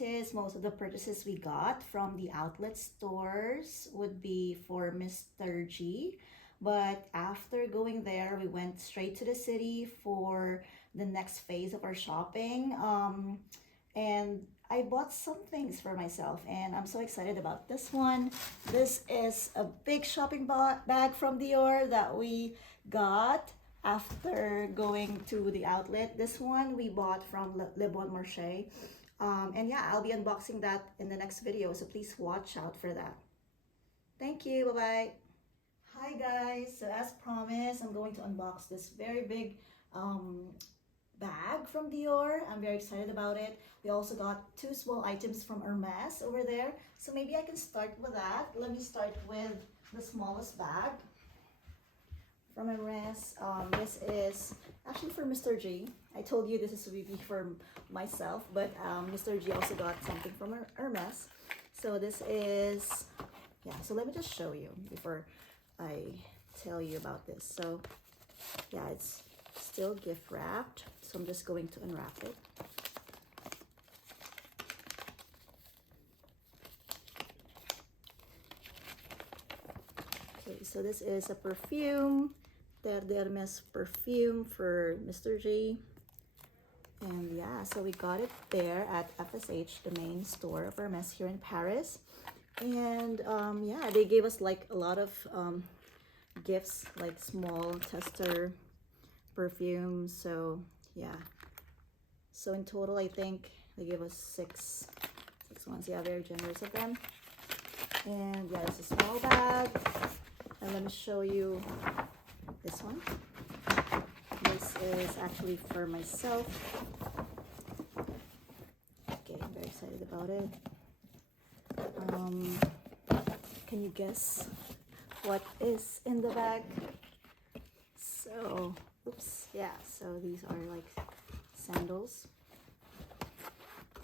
noticed, most of the purchases we got from the outlet stores would be for Mr. G. But after going there, we went straight to the city for the next phase of our shopping. And I bought some things for myself, and I'm so excited about this one. This is a big shopping bag from Dior that we got after going to the outlet. This one we bought from Le Bon Marché. And yeah, I'll be unboxing that in the next video, so please watch out for that. Thank you, bye-bye. Hi guys, so as promised, I'm going to unbox this very big bag from Dior. I'm very excited about it. We also got two small items from Hermes over there, so maybe I can start with that. Let me start with the smallest bag from Hermes. This is actually for Mr. G. I told you this is would be for myself, but Mr. G also got something from Hermes. So this is, yeah, so let me just show you before I tell you about this. So yeah, it's still gift wrapped, so I'm just going to unwrap it. Okay, so this is a perfume, Dior and Hermes perfume for Mr. G. And yeah, so we got it there at FSH, the main store of Hermes here in Paris. And yeah, they gave us like a lot of gifts, like small tester perfumes. So yeah, so in total I think they gave us six ones. Yeah, very generous of them. And yeah, it's a small bag. And let me show you this one. This is actually for myself. Okay, I'm very excited about it. Can you guess what is in the bag? So, oops, yeah, so these are like sandals.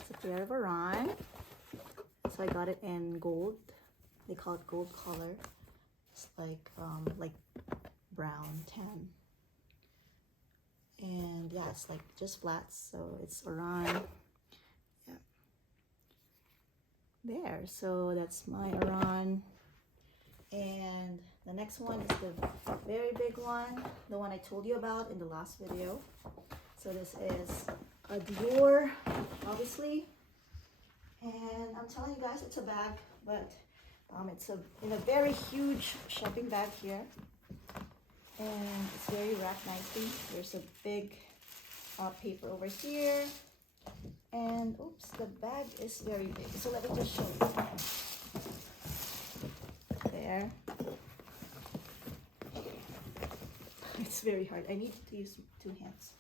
It's a pair of Iran. So I got it in gold. They call it gold color. It's like brown tan. And yeah, it's like just flats, so it's Iran. Yeah. There, so that's my Iran. And the next one is the very big one, the one I told you about in the last video. So this is a Dior, obviously. And I'm telling you guys, it's a bag, but it's in a very huge shopping bag here. And it's very wrapped nicely. There's a big paper over here. And oops, the bag is very big. So let me just show you. There. It's very hard. I need to use two hands.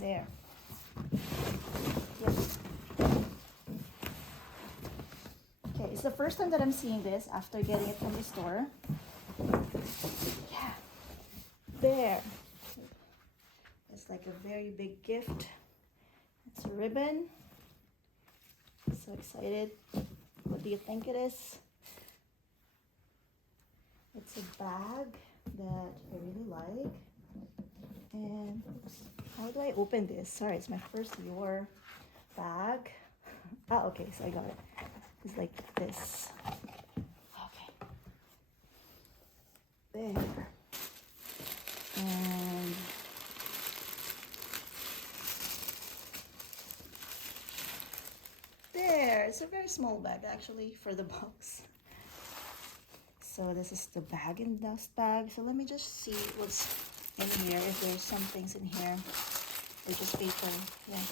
There. Yes. Okay, it's the first time that I'm seeing this after getting it from the store. Yeah. There. It's like a very big gift. It's a ribbon. So excited. What do you think it is? It's a bag that I really like. And oops, how do I open this? Sorry, it's my first Dior bag. Ah, okay, so I got it. It's like this. Okay. There. And there. It's a very small bag actually for the box. So this is the bag and dust bag. So let me just see what's in here, if there's some things in here. It's just paper. Yeah.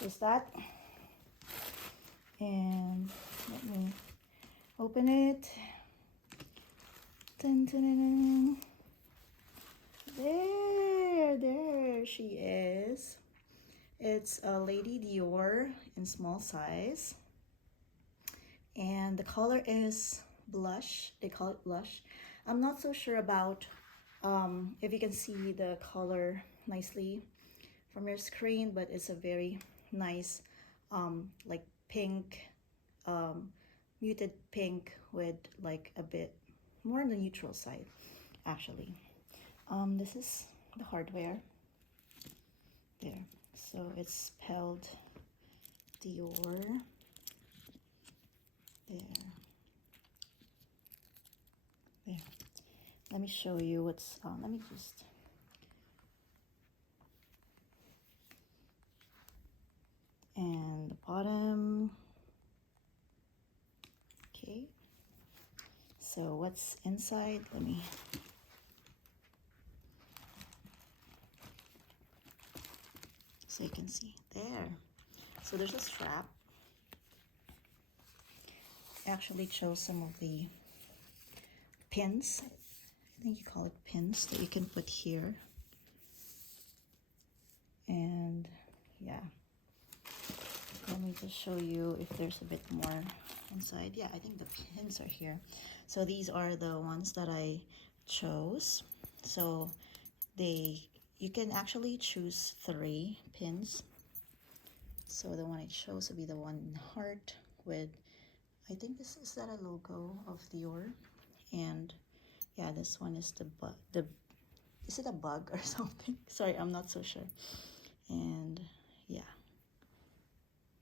There's that. And let me open it. Dun, dun, dun, dun. There she is. It's a Lady Dior in small size. And the color is blush. They call it blush. I'm not so sure about if you can see the color nicely from your screen, but it's a very nice like pink, muted pink with like a bit more on the neutral side actually. This is the hardware. There. So it's spelled Dior. There. There. Let me show you what's on. Let me just. And the bottom. Okay. So what's inside? Let me. So you can see there. So there's a strap. I actually chose some of the pins. I think you call it pins that you can put here. And yeah. Let me just show you if there's a bit more inside. Yeah, I think the pins are here. So these are the ones that I chose. So you can actually choose 3 pins. So the one I chose will be the one heart with, I think this is that a logo of Dior. And yeah, this one is is it a bug or something? Sorry, I'm not so sure. And yeah,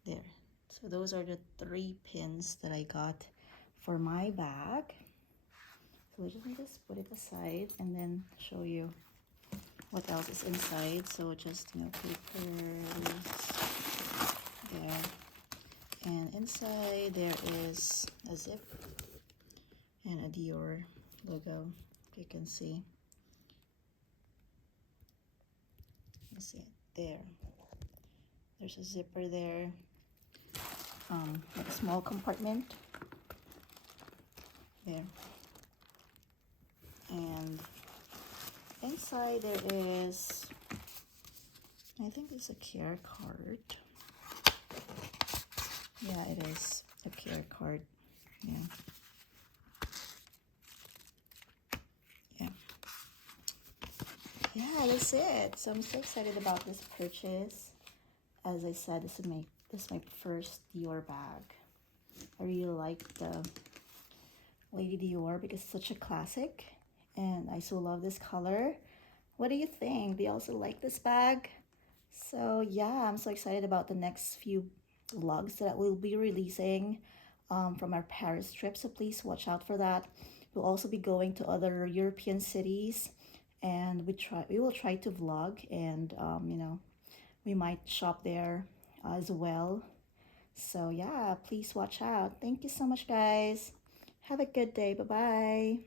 there. So those are the 3 pins that I got for my bag. So let me just put it aside and then show you what else is inside. So just, papers there. And inside there is a zip and a Dior logo, you can see. You see it there. There's a zipper there. Like a small compartment there. And inside there is, I think it's a care card. Yeah, it is a care card. Yeah. Yeah. Yeah, that's it. So I'm so excited about this purchase. As I said, this is my first Dior bag. I really like the Lady Dior because it's such a classic. And I so love this color. What do you think? Do you also like this bag? So yeah, I'm so excited about the next few vlogs that we'll be releasing from our Paris trip. So please watch out for that. We'll also be going to other European cities, and we will try to vlog, and we might shop there as well. So yeah, please watch out. Thank you so much, guys. Have a good day. Bye bye.